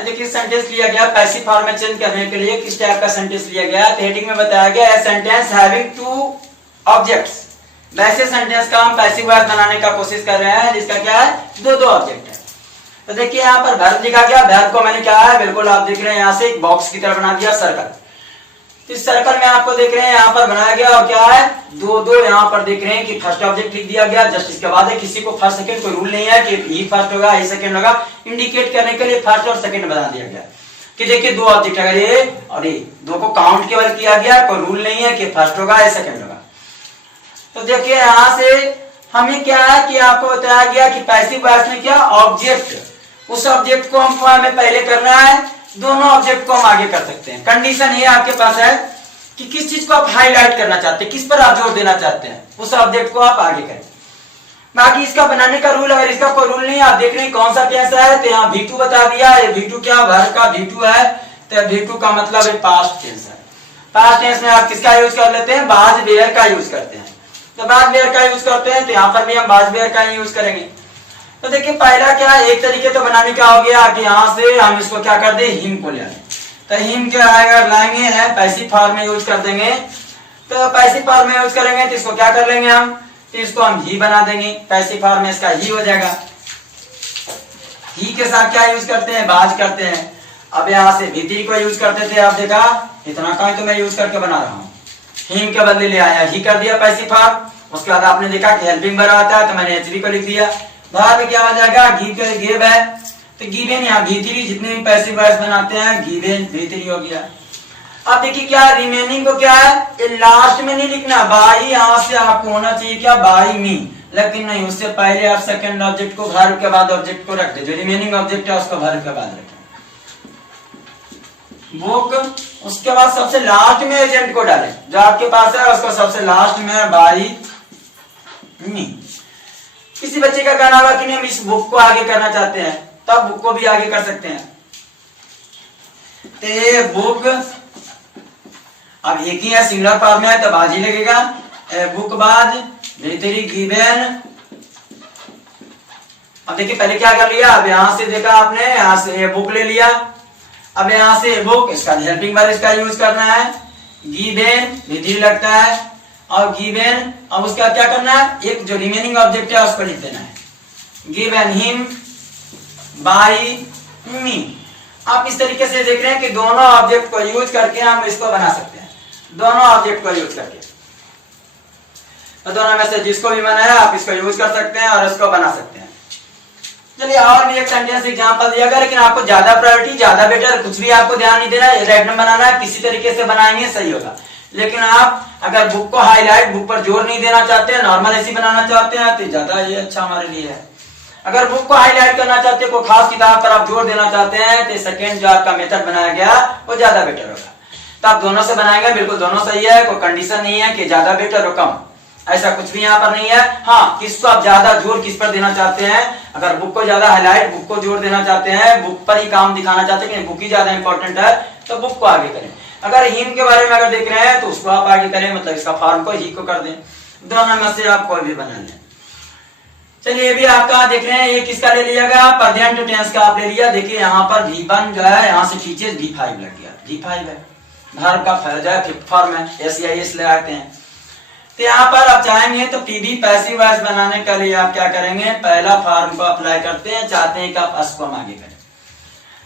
देखिए सेंटेंस लिया गया पैसिव फॉर्म में चेंज करने के लिए किस टाइप का सेंटेंस लिया गया, तो हेडिंग में बताया गया है सेंटेंस हैविंग टू ऑब्जेक्ट्स। वैसे सेंटेंस का हम पैसिव वॉइस बनाने का कोशिश कर रहे हैं जिसका क्या है, दो ऑब्जेक्ट है। तो देखिए यहाँ पर वर्ब लिखा गया, वर्ब को मैंने क्या है बिल्कुल आप देख रहे हैं यहाँ से एक बॉक्स की तरह बना दिया सर्कल। इस सर्कल में आपको देख रहे हैं यहाँ पर बनाया गया और क्या है दो यहाँ पर देख रहे हैं कि फर्स्ट ऑब्जेक्ट लिख दिया गया, जस्ट इसके बाद है किसी को फर्स्ट सेकंड कोई रूल नहीं है कि ये फर्स्ट होगा ये सेकंड होगा, इंडिकेट करने के लिए फर्स्ट और सेकंड बना दिया गया कि देखिए दो ऑब्जेक्ट अगर ये और ये दो को काउंट केवल किया गया, कोई रूल नहीं है कि फर्स्ट होगा या सेकंड होगा। तो देखिए यहाँ से हमें क्या है कि आपको बताया गया कि पैसिव वॉइस में क्या ऑब्जेक्ट, उस ऑब्जेक्ट को हमको हमें पहले करना है, दोनों ऑब्जेक्ट को हम आगे कर सकते हैं। कंडीशन ये आपके पास है कि किस चीज को आप हाईलाइट करना चाहते हैं, किस पर आप जोर देना चाहते हैं, उस ऑब्जेक्ट को आप आगे करें। बाकी इसका बनाने का रूल, अगर इसका कोई रूल नहीं, आप देख रहे हैं कौन सा कैसा है, तो यहाँ V2 बता दिया, ये V2 क्या वर्ब का V2 है, तो V2 का मतलब है पास्ट टेंस है। पास्ट टेंस में आप किसका यूज कर लेते हैं, वाज वेयर का यूज करते हैं। तो वाज वेयर का यूज करते हैं तो यहाँ पर भी हम वाज वेयर का ही यूज करेंगे। तो देखिए पहला क्या है, एक तरीके तो बनाने का हो गया कि यहाँ से हम इसको क्या कर दे, हिम को ले आए। तो हिम क्या आएगा, लाएंगे है पैसिव फॉर्म में यूज कर देंगे। तो पैसिव फॉर्म में यूज करेंगे तो इसको क्या कर लेंगे हम, तो इसको हम ही बना देंगे, पैसिव फॉर्म में इसका ही हो जाएगा। ही के साथ क्या यूज करते हैं, बाज करते हैं। अब यहाँ से V3 को यूज करते थे, आप देखा इतना का तो मैं यूज करके बना रहा हूँ, हिम के बदले ले आया ही कर दिया पैसिव फॉर्म। उसके बाद आपने देखा कि हेल्पिंग वर्ब आता है तो मैंने HV को लिख दिया। वर्ब क्या हो जाएगा, गिव है, तो गिवन यहाँ V3, जितने भी पैसिव वॉइस बनाते हैं गिवन V3 हो गया। अब देखिए क्या रिमेनिंग को क्या है, ये लास्ट में नहीं लिखना, बाई यहाँ से आपको होना चाहिए क्या, बाई मी, लेकिन नहीं, उससे पहले आप सेकंड ऑब्जेक्ट को वर्ब के बाद ऑब्जेक्ट को रख दे, जो रिमेनिंग ऑब्जेक्ट है उसको वर्ब के बाद रखें। बुक, उसके बाद सबसे लास्ट में एजेंट को डालें, जो आपके पास है उसको सबसे लास्ट में बाई मी। किसी बच्चे का कहना होगा कि नहीं हम इस बुक को आगे करना चाहते हैं, तब बुक को भी आगे कर सकते हैं। ते बुक, अब एक ही है सिंगुलर फॉर्म में है तो बाजी लगेगा, बुक बाज तेरी गिवन। अब देखिए पहले क्या कर लिया, अब यहां से देखा आपने, यहां से बुक ले लिया, अब यहां से बुक, इसका हेल्पिंग वर्ब इसका यूज करना है, गिवन विधि लगता है, और गिवन अब उसका क्या करना है, एक जो रिमेनिंग ऑब्जेक्ट है उसको लिख देना है, गिवन हिम बाई मी। आप इस तरीके से देख रहे हैं कि दोनों ऑब्जेक्ट को यूज करके हम इसको बना सकते हैं, दोनों ऑब्जेक्ट को यूज करके। तो दोनों में से जिसको भी मना है आप इसको यूज कर सकते हैं और इसको बना सकते हैं। चलिए और भी एक सेंटेंस एग्जांपल दिया गया, लेकिन आपको ज्यादा प्रायोरिटी, ज्यादा बेटर कुछ भी आपको ध्यान नहीं देना है, रैंडम बनाना है, किसी तरीके से बनाएंगे सही होगा। लेकिन आप अगर बुक को हाईलाइट, बुक पर जोर नहीं देना चाहते हैं, नॉर्मल ऐसी बनाना चाहते हैं तो ज्यादा ये अच्छा हमारे लिए है। अगर बुक को हाईलाइट करना चाहते हैं, कोई खास किताब पर आप जोर देना चाहते हैं, तो सेकंड जो आपका मेथड बनाया गया वो ज्यादा बेटर होगा। तो आप दोनों से बनाएंगे, बिल्कुल दोनों सही है, कोई कंडीशन नहीं है कि ज्यादा बेटर हो कम, ऐसा कुछ भी यहाँ पर नहीं है। हाँ, किसको आप ज्यादा जोर किस पर देना चाहते हैं, अगर बुक को ज्यादा हाईलाइट, बुक को जोर देना चाहते हैं, बुक पर ही काम दिखाना चाहते हैं कि बुक ही ज्यादा इंपॉर्टेंट है, तो बुक को आगे करें। अगर हिम के बारे में अगर देख रहे हैं तो उसको आप आगे करें, मतलब इसका फॉर्म को ही को कर दें। दोनों में से आप कोई भी बना लें। चलिए ये भी आपका देख रहे हैं, ये किसका ले लिया गया, प्रेजेंट टेंस का आप ले लिया। देखिए यहाँ पर V1 जो है, यहाँ से पीछे V5 लग गया, V5 है, वर्ब का जो है फिफ्थ फॉर्म है, S या S ले आते हैं। तो यहाँ पर आप चाहेंगे तो PV पैसिव वॉइस बनाने के लिए आप क्या करेंगे, पहला फॉर्म को अप्लाई करते हैं, चाहते हैं कि आप अस को हम आगे करें,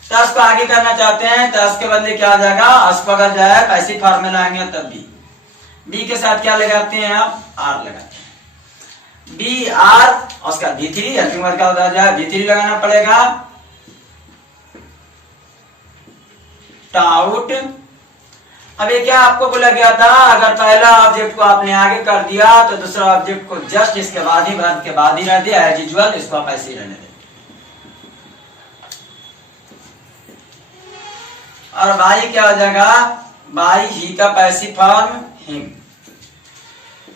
तो अस को आगे करना चाहते हैं तो अस के बदले क्या आ जाएगा, अस को अगर जो है पैसिव फॉर्म में लाएंगे तब B के साथ क्या लगाते हैं आप, R लगाते हैं, B R, और उसका V3 हेल्पिंग वर्ब का हो जाए, V3 लगाना पड़ेगा, टाउट। अब ये क्या आपको बोला गया था, अगर पहला ऑब्जेक्ट को आपने आगे कर दिया तो दूसरा ऑब्जेक्ट को जस्ट इसके बाद ही, वर्ब के बाद ही रह दिया एज यूजुअल, इसको आप ऐसे ही रहने दें। और बाई क्या हो जाएगा, बाई ही का पैसिव फॉर्म हिम।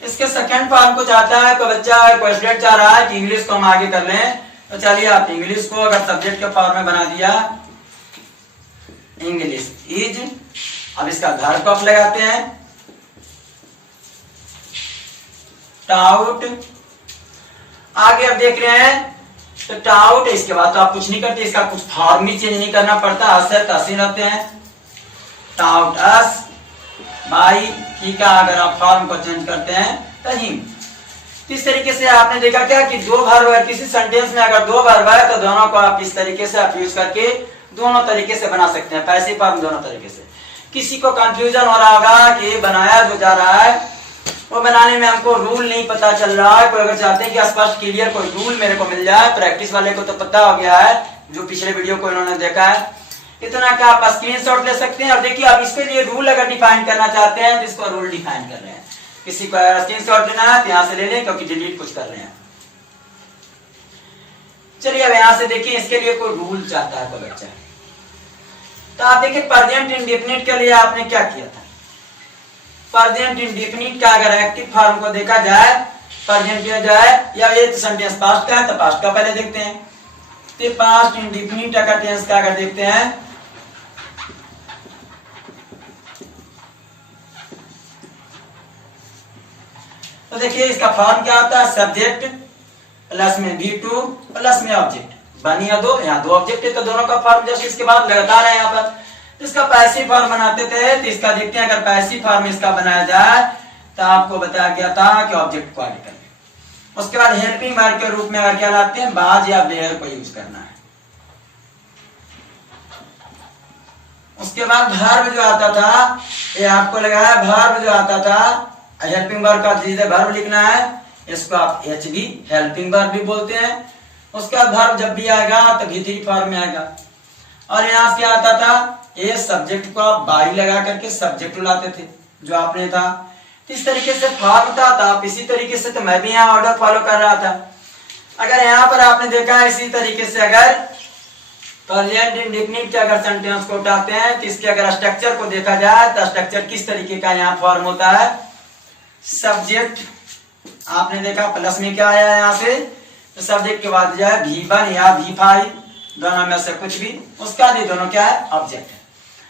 इसके सेकंड फॉर्म को चाहता है कोई बच्चा, कोई स्टूडेंट चाह रहा है कि इंग्लिश को हम आगे कर लें, तो चलिए आप इंग्लिश को अगर सब्जेक्ट के फॉर्म में बना दिया, इंग्लिश इज, अब इसका वर्ब को आप लगाते हैं, टाउट। आगे अब देख रहे हैं तो टाउट, इसके बाद तो आप कुछ नहीं करते, इसका कुछ फॉर्म भी चेंज नहीं करना पड़ता, असर तसी रहते हैं। टाउट अस बाई ही का अगर आप फॉर्म को चेंज करते हैं तो हिम। इस तरीके से आपने देखा क्या कि दो वर्ब है, किसी सेंटेंस में अगर दो वर्ब है तो दोनों को आप इस तरीके से आप यूज करके दोनों तरीके से बना सकते हैं, पैसिव फॉर्म दोनों तरीके से। किसी को कंफ्यूजन हो रहा होगा कि बनाया जो जा रहा है वो बनाने में हमको रूल नहीं पता चल रहा है, कोई अगर चाहते हैं कि स्पष्ट क्लियर कोई रूल मेरे को मिल जाए, प्रैक्टिस वाले को तो पता हो गया है जो पिछले वीडियो को इन्होंने देखा है, इतना क्या आप स्क्रीनशॉट ले सकते हैं। और देखिए अब इसके लिए रूल अगर डिफाइन करना चाहते हैं तो इसको रूल डिफाइन कर रहे हैं। किसी को स्क्रीनशॉट लेना है तो यहाँ से ले लें क्योंकि डिलीट कुछ कर रहे हैं। चलिए अब यहाँ से देखिए इसके लिए कोई रूल चाहता है कोई बच्चा, तो आप देखिए प्रेजेंट इंडेफिनिट के लिए आपने क्या किया था। प्रेजेंट इंडेफिनिट का अगर एक्टिव फॉर्म को देखा जाए, प्रेजेंट किया जाए या ये सेंटेंस पास्ट का है तो पास्ट का पहले देखते हैं। तो पास्ट इंडेफिनिट का टेंस का अगर देखते हैं तो देखिए इसका फॉर्म क्या होता है, सब्जेक्ट प्लस में V2 प्लस में ऑब्जेक्ट, बनी या दो, यहाँ दो ऑब्जेक्ट है तो दोनों का फॉर्म जस्ट इसके बाद लगातार है यहाँ पर। इसका पैसिव फॉर्म बनाते थे तो इसका देखते हैं अगर पैसिव फॉर्म इसका बनाया जाए तो आपको बताया गया था कि ऑब्जेक्ट को आर्टिकल, उसके बाद हेल्पिंग वर्ब के रूप में अगर क्या लाते हैं, बाज या बेयर को यूज करना है। उसके बाद वर्ब जो आता था ये आपको लगाया, वर्ब जो आता था हेल्पिंग वर्ब का सीधे वर्ब लिखना है, इसको आप HV हेल्पिंग वर्ब भी बोलते हैं। उसके बाद वर्ब जब भी आएगा तो V3 फॉर्म में आएगा। और यहाँ से क्या आता था, ये सब्जेक्ट को आप बाई लगा करके सब्जेक्ट लाते थे जो आपने था। इस तरीके से फॉर्म था, तो आप इसी तरीके से, तो मैं भी यहाँ ऑर्डर फॉलो कर रहा था। अगर यहाँ पर आपने देखा है इसी तरीके से अगर प्रेजेंट इंडेफिनिट के अगर सेंटेंस को उठाते हैं तो इसके अगर स्ट्रक्चर को देखा जाए तो स्ट्रक्चर किस तरीके का यहाँ फॉर्म होता है, सब्जेक्ट आपने देखा प्लस में क्या आया यहाँ से, तो सब्जेक्ट के बाद जाए V1 या V5 दोनों में से कुछ भी, उसका भी दोनों क्या है, ऑब्जेक्ट है।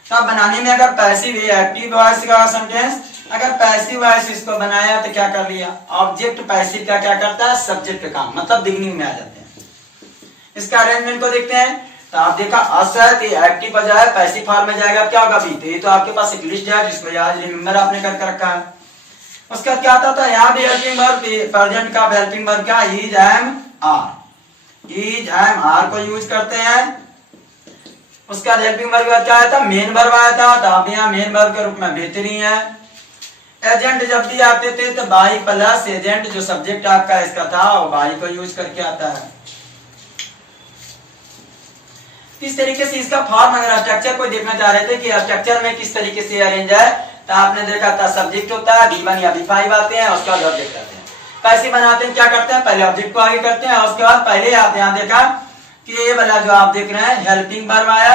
तो बनाने में अगर पैसिव एक्टिव वॉइस का सेंटेंस, अगर पैसिव वॉइस इसको बनाया तो क्या कर लिया, ऑब्जेक्ट पैसिव का क्या करता है, सब्जेक्ट का काम, मतलब बिगिनिंग में आ जाते हैं। इसका अरेंजमेंट को देखते हैं तो आप देखा असर एक्टिव पर जाए पैसिव फॉर्म में जाएगा, क्या होगा भी, तो ये तो आपके पास एक लिस्ट है जिसको याद रिमेंबर आपने करके रखा है। उसका क्या आता था, यहाँ भी हेल्पिंग वर्ब, प्रेजेंट का हेल्पिंग वर्ब क्या, is am are, is am are को यूज करते हैं। उसका हेल्पिंग वर्ब क्या आया था, मेन वर्ब आया था, तो आप यहाँ मेन वर्ब के रूप में बेहतरीन है। एजेंट जब भी आते थे तो बाई प्लस एजेंट, जो सब्जेक्ट आपका इसका था वो बाई को यूज करके आता है। इस तरीके से इसका फॉर्म अगर स्ट्रक्चर को देखना चाह रहे थे कि स्ट्रक्चर में किस तरीके से अरेंज है, तो आपने देखा था सब्जेक्ट होता है, V1 या V5 आते हैं, उसके बाद ऑब्जेक्ट आते हैं। कैसे बनाते हैं, क्या करते हैं, पहले ऑब्जेक्ट को आगे करते हैं, उसके बाद पहले आप यहाँ देखा कि ये वाला जो आप देख रहे हैं हेल्पिंग वर्ब आया,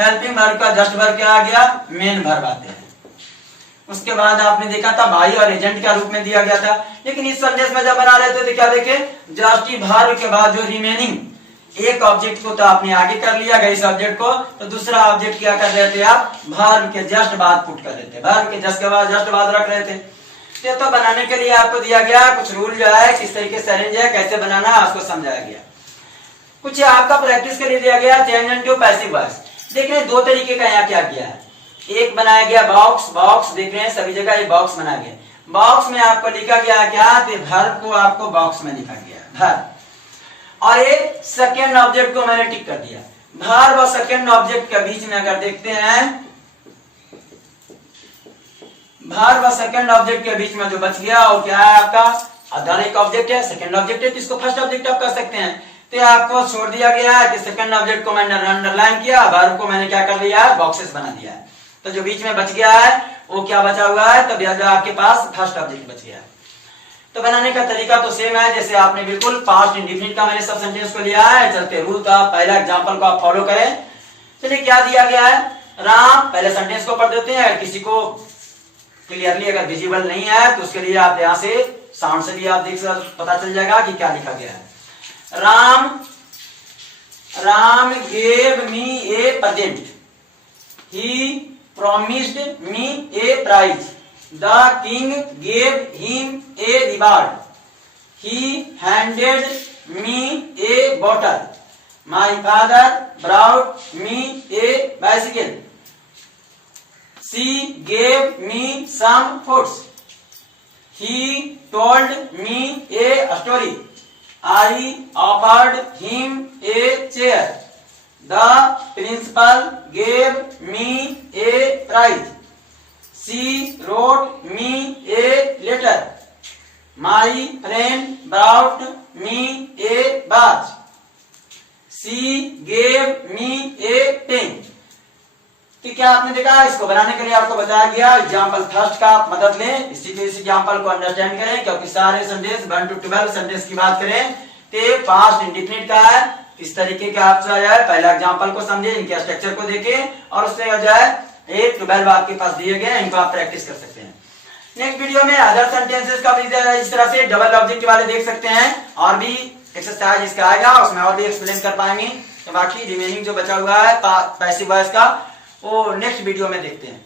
हेल्पिंग वर्ब का जस्ट वर्ब क्या आ गया, मेन वर्ब आते हैं। उसके बाद आपने देखा था बाई और एजेंट का रूप में दिया गया था, लेकिन इस संदेश में जब बना रहे थे तो क्या देखे, जस्ट वर्ब के बाद जो रिमेनिंग एक ऑब्जेक्ट को तो आपने आगे कर लिया गया इस ऑब्जेक्ट को, तो दूसरा ऑब्जेक्ट क्या कर रहे थे आप, वर्ब के जस्ट बाद पुट कर रहे थे, वर्ब के जस्ट के बाद जस्ट बाद रख रहे थे। तो बनाने के लिए आपको दिया गया कुछ रूल जो है, किस तरीके से अरेंज है, कैसे बनाना है, उसको समझाया गया। कुछ आपका प्रैक्टिस के लिए दिया गया चेंज इनटू पैसिव वॉइस। देख रहे हैं दो तरीके का यहाँ क्या किया है, एक बनाया गया बॉक्स, बॉक्स देख रहे हैं सभी जगह ये बॉक्स बनाया गया, बॉक्स में आपको लिखा गया क्या, वर्ब को आपको बॉक्स में लिखा गया वर्ब, और एक सेकेंड ऑब्जेक्ट को मैंने टिक कर दिया। वर्ब और सेकेंड ऑब्जेक्ट के बीच में अगर देखते हैं, वर्ब और सेकेंड ऑब्जेक्ट के बीच में जो बच गया वो क्या है आपका, अदर एक ऑब्जेक्ट है, सेकेंड ऑब्जेक्ट है, तो इसको फर्स्ट ऑब्जेक्ट आप कर सकते हैं। तो आपको छोड़ दिया गया है कि सेकेंड ऑब्जेक्ट को मैंने अंडरलाइन किया, वर्ब को मैंने क्या कर लिया है, बॉक्सेस बना दिया है, तो जो बीच में बच गया है वो क्या बचा हुआ है, तब जो आपके पास फर्स्ट ऑब्जेक्ट बच गया है। तो बनाने का तरीका तो सेम है, जैसे आपने बिल्कुल पास्ट इंडेफिनिट का मैंने सब सेंटेंस को लिया है, चलते रूल का पहला एग्जांपल को आप फॉलो करें। चलिए क्या दिया गया है, राम, पहले सेंटेंस को पढ़ देते हैं, किसी को क्लियरली अगर विजिबल नहीं है तो उसके लिए आप यहाँ से साउंड से भी आप देख पता चल जाएगा कि क्या लिखा गया है। Ram gave me a present, he promised me a prize, the king gave him a reward, he handed me a bottle. My father brought me a bicycle. She gave me some fruits. He told me a story. I offered him a chair. The principal gave me a prize. She wrote me a letter. My friend brought me a watch. She gave me a pen. तो क्या आपने देखा, इसको बनाने के लिए आपको बताया गया एग्जाम्पल फर्स्ट का आप मदद लें, इसी के इस एग्जाम्पल को अंडरस्टैंड करें, क्योंकि सारे सेंटेंस 1 to 12 सेंटेंस की बात करें तो पास्ट इंडेफिनिट का है। इस तरीके के आप जो है पहला एग्जाम्पल को समझे, इनके स्ट्रक्चर को देखें और उससे जो है 1 to 12 आपके पास दिए गए, इनको आप प्रैक्टिस कर सकते हैं। नेक्स्ट वीडियो में अदर सेंटेंसेस का भी इस तरह से डबल ऑब्जेक्ट वाले देख सकते हैं, और भी एक्सरसाइज इसका आएगा, उसमें और भी एक्सप्लेन कर पाएंगे। तो बाकी रिमेनिंग जो बचा हुआ है पैसिव वॉइस का, वो नेक्स्ट वीडियो में देखते हैं।